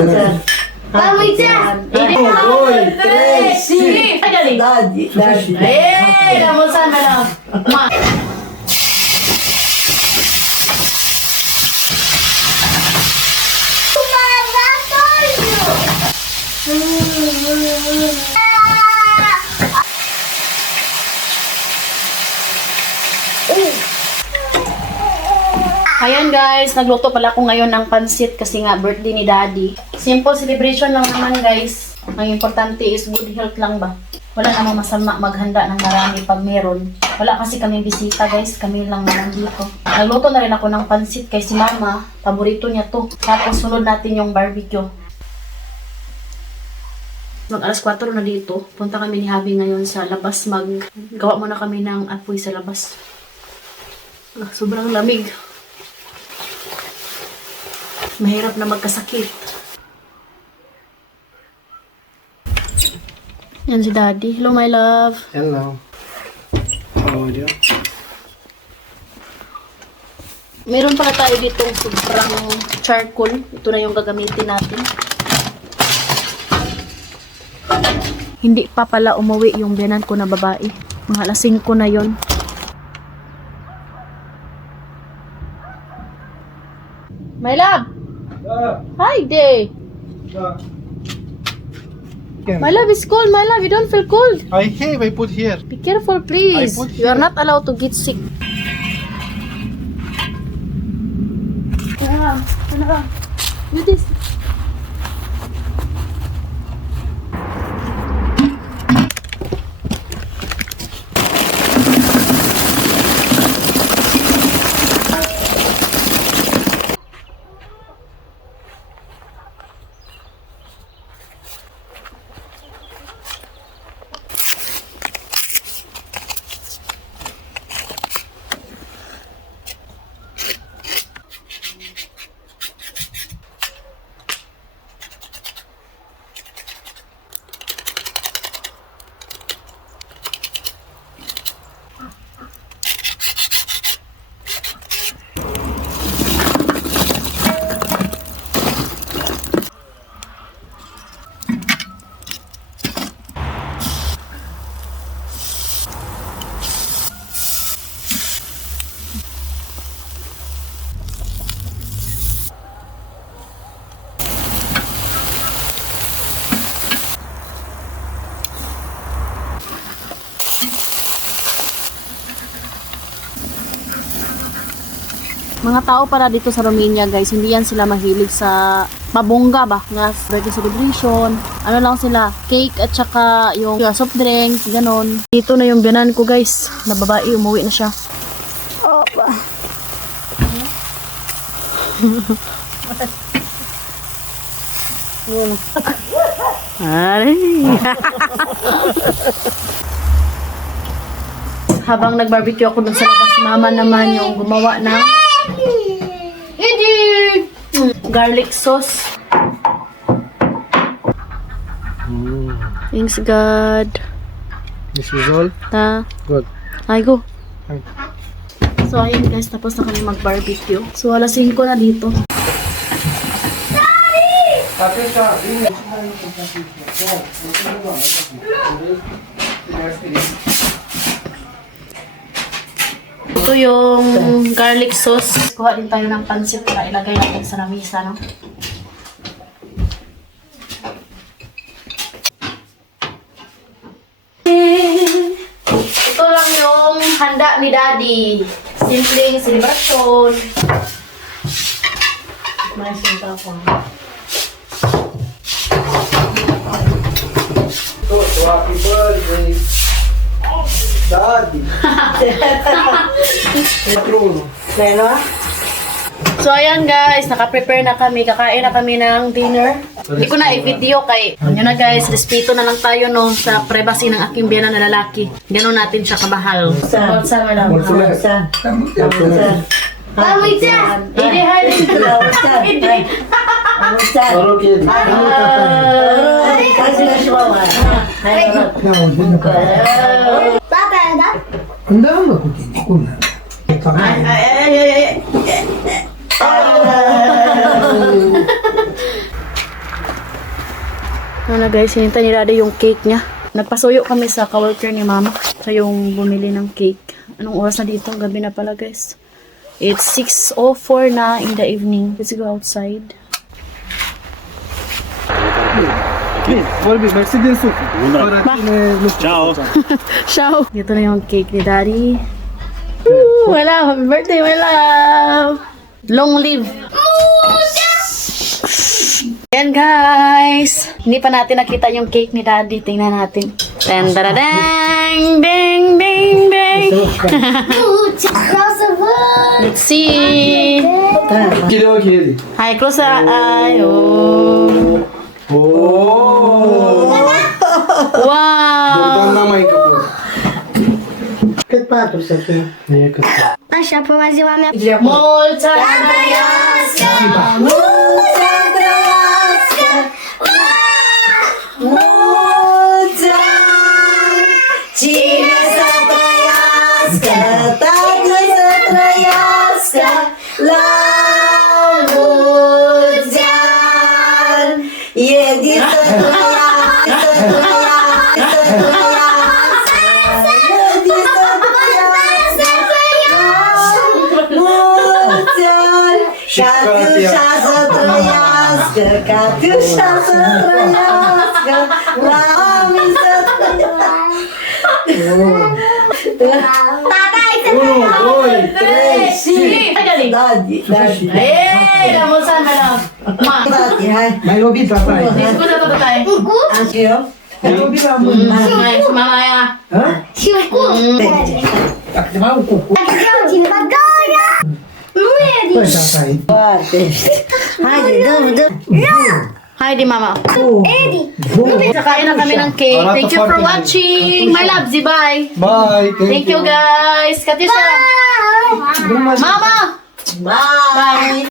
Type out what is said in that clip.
Vamos, Isa! Daddy. Namusan na lang. Ayan guys, nagluto pala ako ngayon ng pansit kasi nga birthday ni Daddy. Simple celebration lang naman guys. Ang importante is good health lang ba? Wala namang masama maghanda ng marami pag meron. Wala kasi kami bisita guys, kami lang naman dito. Nagluto na rin ako ng pansit kay si Mama, paborito niya to. Tapos sunod natin yung barbecue. Mag alas 4 na dito, punta kami ni Habi ngayon sa labas. Gawa muna kami ng apoy sa labas. Sobrang lamig. Mahirap na magkasakit. Yan si Daddy. Hello, my love. Hello. How are you? Meron pala tayo ditong sobrang charcoal. Ito na yung gagamitin natin. Hindi pa pala umuwi yung biyanan ko na babae. Mga alas 5 na yon. My love! Hi, Day! My love is cold, my love. You don't feel cold. I put here. Be careful, please. I put You are not allowed to get sick. Do this. Mga tao para dito sa Romania guys, hindi yan sila mahilig sa pabongga ba, na birthday celebration. Ano lang sila, cake at saka yung soft drink, ganon. Dito na yung biyanan ko guys, na babae, umuwi na siya. Opa. Ay. Habang nag-barbecue ako dun sa labas, Mama naman yung gumawa ng garlic sauce. Thanks God. This is all? Good. Ay, go. Ay. So, ayun guys, tapos na kami mag-barbecue. So, alas 5 na dito. Ito yung garlic sauce. Kuha din tayo ng pansit para ilagay natin sa lamisa, no? Ito lang yung handa ni Daddy. Simpleng celebration. Nice yung tapon. So happy birthday. Daddy. So ayan guys, naka-prepare na kami, kakain na kami ng dinner. Hindi ko na i-video kay, yun na guys, respeto na lang tayo no sa privacy ng aking biyanan na lalaki. Ganon natin siya kamahal. Sa lang. Vamos, Isa! Hindi halin ko. Hindi. Papa, ada? Andava con Ano na guys, hinintay ni Daddy yung cake niya. Nagpasuyo kami sa coworker ni Mama. Siya yung bumili ng cake. Anong oras na dito? Gabi na pala guys. It's 6:04 na in the evening. Let's go outside. Ciao. Ciao! Dito na yung cake ni Daddy. Woo! My love! Happy birthday, my love! Long live! Yan guys! Hindi pa natin nakita yung cake ni Daddy. Tingnan natin. Dang, dang, dang, dang, dang, dang. Let's see. Hi, close the eye. Oh. Oh! Wow! na mãe que eu Cât patru să fie? Așa, până ziua mea. Mulți ani trăiască! Mulți ani trăiască! Mulți ani! Cine să trăiască? Tatăl să trăiască! La mulți ani! Edi să trăiască! Să trăiască! Să trăiască! Edi să trăiască! Mulți ani! Catiușa să trăiască! Catiușa să trăiască! La oameni să Tata, hai să Daddy, Daddy. Hey, la mulți ani, my love! Ma! Daddy, hai. Mai lovit la taie. Scuze, tata. Și eu? Mai lovit la mână. Mai, și mama aia. Ha? Și eu cum? Dacă te mai cu cu. Dacă vreau cineva, Gaia! Nu e Păi, tata e. Foarte. Haide, dăm. Haide, mama. Edi! Kakain na kami ng cake. Thank you for watching. My loves, bye. Bye, Thank you guys. Katisha. Mama! Bye!